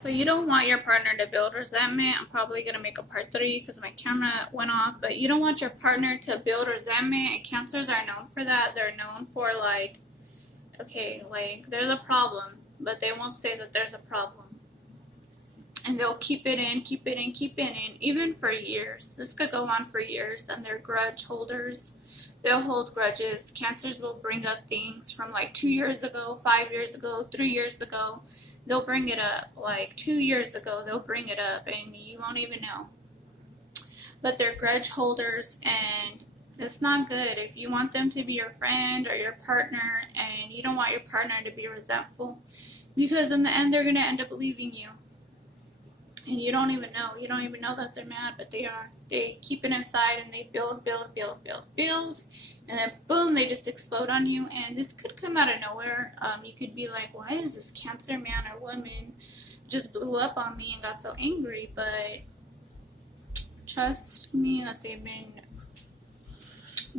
So you don't want your partner to build resentment. I'm probably going to make a part 3 because my camera went off. But you don't want your partner to build resentment. And cancers are known for that. They're known for like, okay, like there's a problem. But they won't say that there's a problem. And they'll keep it in, keep it in, keep it in, even for years. This could go on for years. And they're grudge holders. They'll hold grudges. Cancers will bring up things from like 2 years ago, 5 years ago, 3 years ago. They'll bring it up like 2 years ago. They'll bring it up and you won't even know. But they're grudge holders and it's not good. If you want them to be your friend or your partner and you don't want your partner to be resentful, because in the end they're going to end up leaving you. And you don't even know. You don't even know that they're mad, but they are. They keep it inside and they build. And then boom, they just explode on you. And this could come out of nowhere. You could be like, why is this Cancer man or woman just blew up on me and got so angry? But trust me that they've been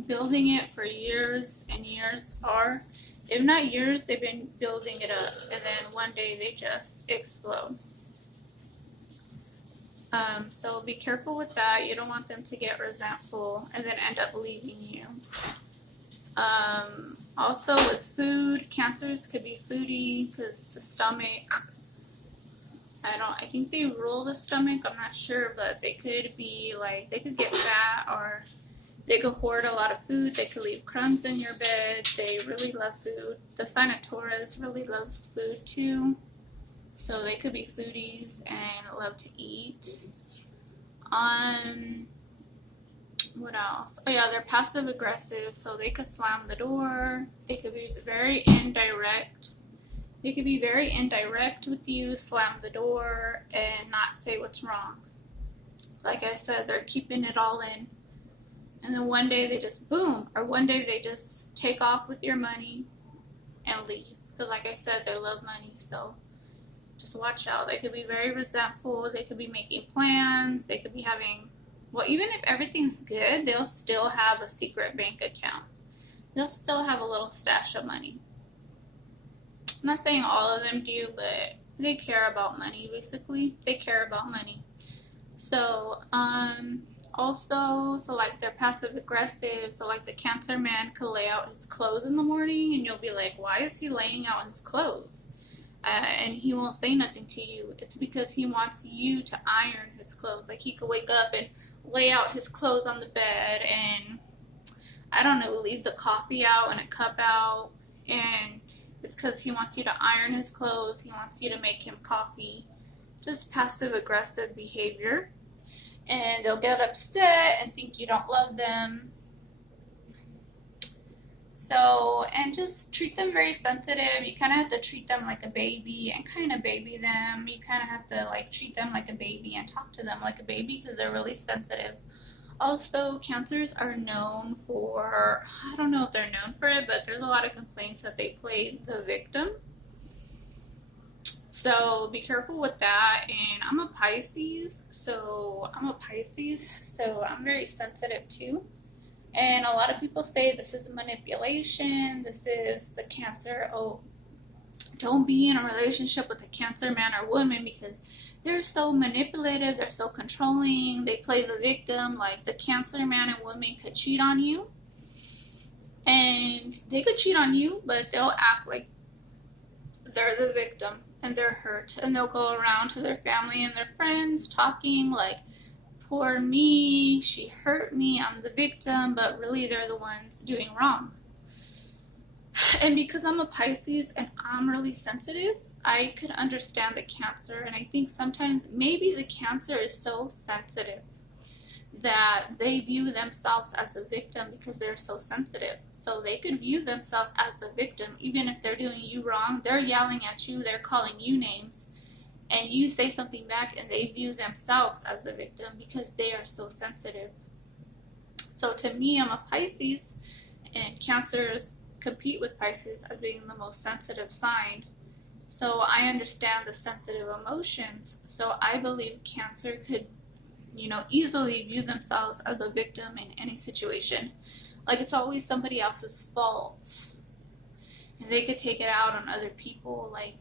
building it for years and years. Or if not years, they've been building it up. And then one day they just explode. So be careful with that. You don't want them to get resentful and then end up leaving you. Also with food, cancers could be foodie because the stomach, I think they rule the stomach, I'm not sure, but they could be like, they could get fat or they could hoard a lot of food. They could leave crumbs in your bed. They really love food. The sign of Taurus really loves food too. So they could be foodies and love to eat. What else? Oh yeah, they're passive aggressive, so they could slam the door. They could be very indirect. They could be very indirect with you, slam the door, and not say what's wrong. Like I said, they're keeping it all in. And then one day they just boom, or one day they just take off with your money and leave. Because like I said, they love money, so just watch out. They could be very resentful. They could be making plans. They could be having, well, even if everything's good, they'll still have a secret bank account. They'll still have a little stash of money. I'm not saying all of them do, but they care about money, basically. They care about money. So, also, so like they're passive aggressive. So like the Cancer man could lay out his clothes in the morning and you'll be like, why is he laying out his clothes? And he won't say nothing to you. It's because he wants you to iron his clothes. Like he could wake up and lay out his clothes on the bed and, I don't know, leave the coffee out and a cup out. And it's because he wants you to iron his clothes. He wants you to make him coffee. Just passive aggressive behavior. And they'll get upset and think you don't love them. So, and just treat them very sensitive. You kind of have to treat them like a baby and kind of baby them. You kind of have to like treat them like a baby and talk to them like a baby because they're really sensitive. Also, cancers are known for, I don't know if they're known for it, but there's a lot of complaints that they play the victim. So be careful with that. And I'm a Pisces, so I'm very sensitive too. And a lot of people say this is manipulation, this is the Cancer. Oh, don't be in a relationship with a Cancer man or woman because they're so manipulative, they're so controlling, they play the victim. Like the Cancer man and woman could cheat on you. And they could cheat on you, but they'll act like they're the victim and they're hurt. And they'll go around to their family and their friends talking like, poor me, she hurt me, I'm the victim, but really they're the ones doing wrong. And because I'm a Pisces and I'm really sensitive, I could understand the Cancer, and I think sometimes maybe the Cancer is so sensitive that they view themselves as a victim because they're so sensitive. So they could view themselves as a victim even if they're doing you wrong. They're yelling at you, they're calling you names, and you say something back and they view themselves as the victim because they are so sensitive. So to me, I'm a Pisces, and Cancers compete with Pisces as being the most sensitive sign. So I understand the sensitive emotions. So I believe Cancer could, easily view themselves as a victim in any situation. Like it's always somebody else's fault. And they could take it out on other people. Like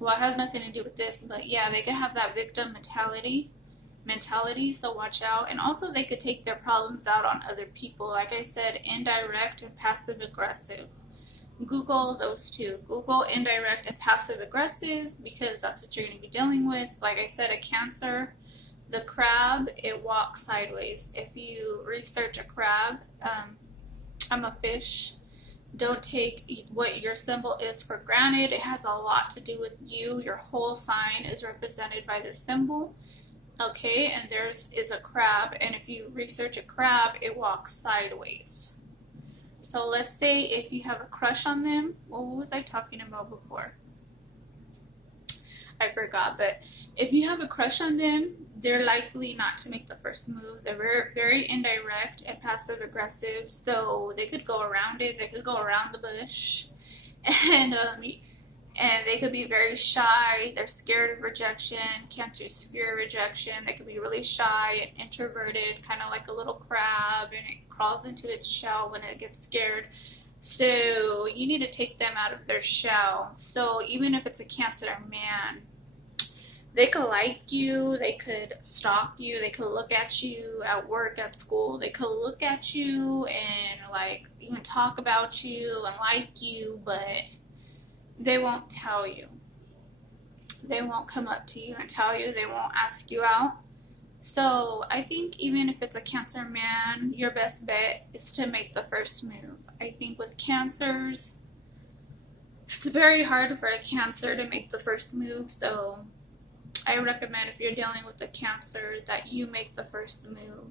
Well, it has nothing to do with this, but yeah, they could have that victim mentality, so watch out. And also they could take their problems out on other people. Like I said, indirect and passive aggressive. Google those two. Google indirect and passive aggressive, because that's what you're going to be dealing with. Like I said, a Cancer, the crab, it walks sideways. If you research a crab, I'm a fish. Don't take what your symbol is for granted. It has a lot to do with you. Your whole sign is represented by this symbol. Okay, and there's is a crab, and if you research a crab, it walks sideways. So let's say if you have a crush on them, well, what was I talking about before? I forgot, but if you have a crush on them, they're likely not to make the first move. They're very, very indirect and passive aggressive, so they could go around it. They could go around the bush, and they could be very shy. They're scared of rejection. Cancer's fear of rejection. They could be really shy and introverted, kind of like a little crab, and it crawls into its shell when it gets scared. So you need to take them out of their shell. So even if it's a Cancer man, they could like you, they could stalk you, they could look at you at work, at school, they could look at you and like even talk about you and like you, but they won't tell you. They won't come up to you and tell you. They won't ask you out. So I think even if it's a Cancer man, your best bet is to make the first move. I think with Cancers, it's very hard for a Cancer to make the first move. So I recommend, if you're dealing with a Cancer, that you make the first move.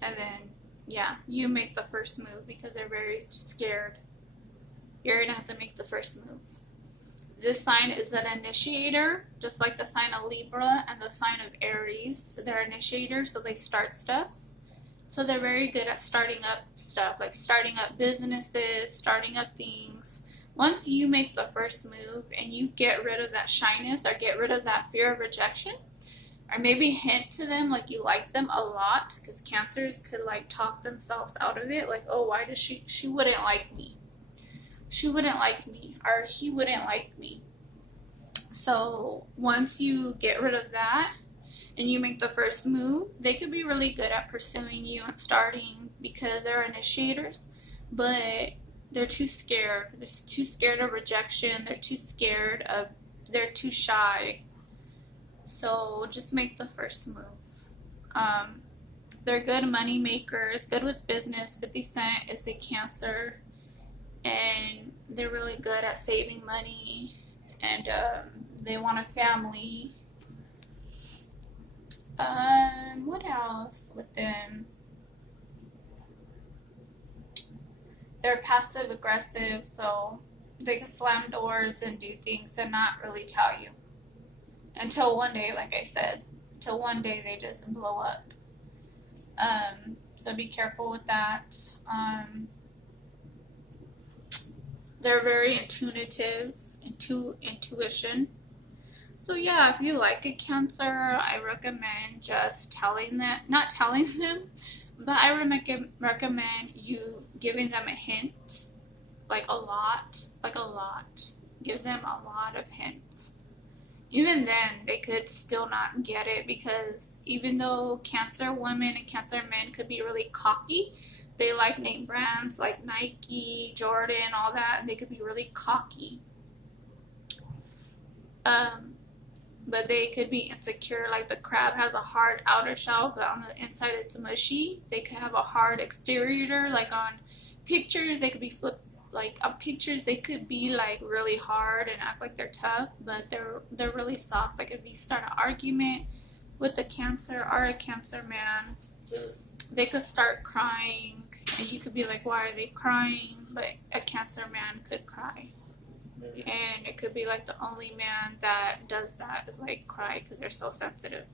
And then, yeah, you make the first move, because they're very scared. You're going to have to make the first move. This sign is an initiator, just like the sign of Libra and the sign of Aries. They're initiators, so they start stuff. So they're very good at starting up stuff, like starting up businesses, starting up things. Once you make the first move and you get rid of that shyness or get rid of that fear of rejection, or maybe hint to them like you like them a lot, because Cancers could like talk themselves out of it, like, oh, why does she wouldn't like me. She wouldn't like me, or he wouldn't like me. So once you get rid of that and you make the first move, they could be really good at pursuing you and starting, because they're initiators, but they're too scared. They're too scared of rejection. They're too shy. So just make the first move. They're good money makers, good with business. 50 Cent is a Cancer, and they're really good at saving money, and they want a family. What else with them? They're passive aggressive, so they can slam doors and do things and not really tell you. Until one day, like I said, until one day they just blow up. So be careful with that. They're very intuitive, intuition. So yeah, if you like a Cancer, I recommend just not telling them, but I recommend you giving them a hint, like a lot. Give them a lot of hints. Even then, they could still not get it, because even though Cancer women and Cancer men could be really cocky, they like name brands like Nike, Jordan, all that. They could be really cocky. But they could be insecure. Like the crab has a hard outer shell, but on the inside it's mushy. They could have a hard exterior. Like on pictures, they could be like on pictures they could be like really hard and act like they're tough, but they're really soft. Like if you start an argument with a Cancer or a Cancer man, they could start crying, and you could be like, why are they crying? But a Cancer man could cry. And it could be like the only man that does that is like cry, because they're so sensitive.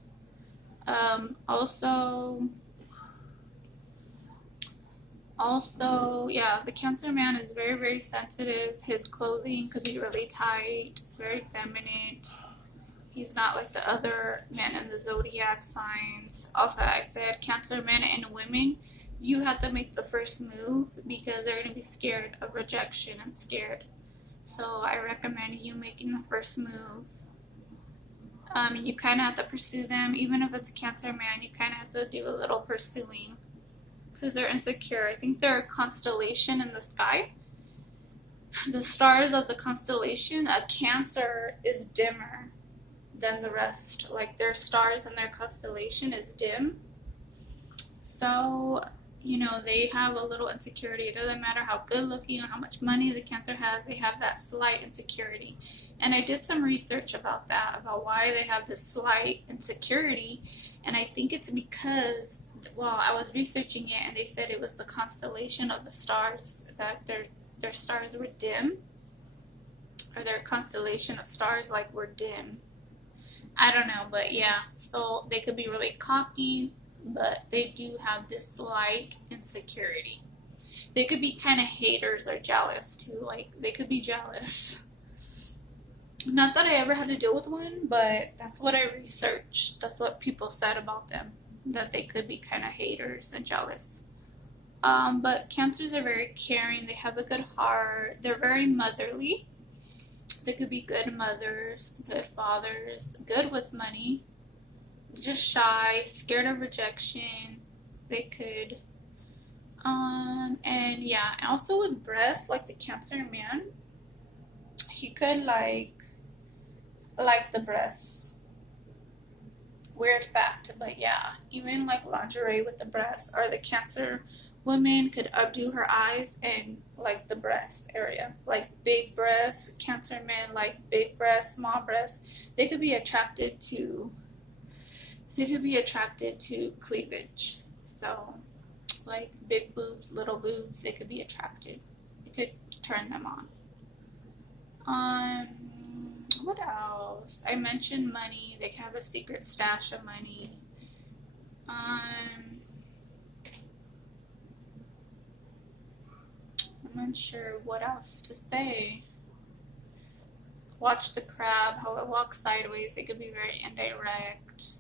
Also, yeah, the Cancer man is very, very sensitive. His clothing could be really tight, very feminine. He's not like the other men in the zodiac signs. Also, I said Cancer men and women, you have to make the first move, because they're going to be scared of rejection and scared. So I recommend you making the first move. You kind of have to pursue them, even if it's a Cancer man. You kind of have to do a little pursuing because they're insecure. I think they're a constellation in the sky. The stars of the constellation, a Cancer is dimmer than the rest. Like their stars in their constellation is dim. So, they have a little insecurity. It doesn't matter how good looking or how much money the Cancer has, they have that slight insecurity. And I did some research about that, about why they have this slight insecurity. And I think it's because, well, I was researching it and they said it was the constellation of the stars, that their stars were dim, or their constellation of stars like were dim. I don't know, but yeah, so they could be really cocky, but they do have this slight insecurity. They could be kind of haters or jealous too, like they could be jealous. Not that I ever had to deal with one, but that's what I researched. That's what people said about them, that they could be kind of haters and jealous. But Cancers are very caring. They have a good heart. They're very motherly. They could be good mothers, good fathers, good with money, just shy, scared of rejection. They could, and yeah, also with breasts, like the Cancer man, he could like the breasts. Weird fact, but yeah, even like lingerie with the breasts, or the Cancer woman could updo her eyes and like the breast area, like big breasts. Cancer men like big breasts, small breasts. They could be attracted to cleavage. So like big boobs, little boobs, they could be attracted. It could turn them on. What else? I mentioned money. They can have a secret stash of money. I'm not sure what else to say. Watch the crab, how it walks sideways. It could be very indirect.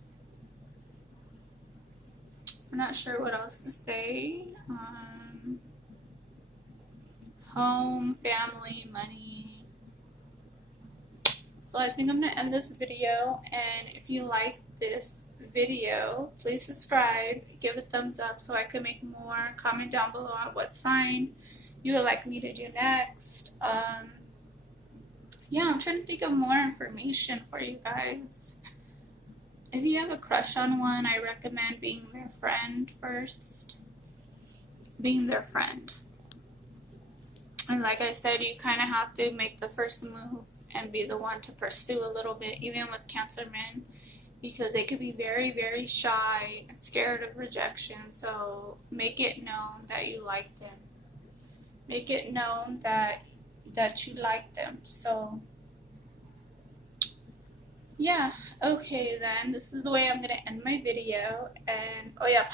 I'm not sure what else to say. Home, family, money. So I think I'm going to end this video, and if you like this video, please subscribe, give a thumbs up so I can make more. Comment down below on what sign you would like me to do next. Yeah, I'm trying to think of more information for you guys. If you have a crush on one, I recommend being their friend first. Being their friend. And like I said, you kind of have to make the first move and be the one to pursue a little bit, even with Cancer men, because they could be very, very shy and scared of rejection. So make it known that you like them. Make it known that you like them. So yeah, okay then, this is the way I'm gonna end my video. And oh yeah,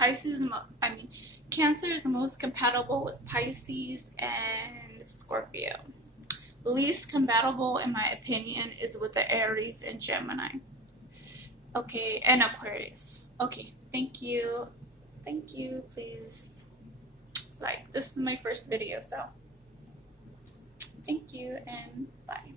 Cancer is most compatible with Pisces and Scorpio. Least compatible, in my opinion, is with the Aries and Gemini. Okay, and Aquarius. Okay, thank you. Please, like, this is my first video, so thank you and bye.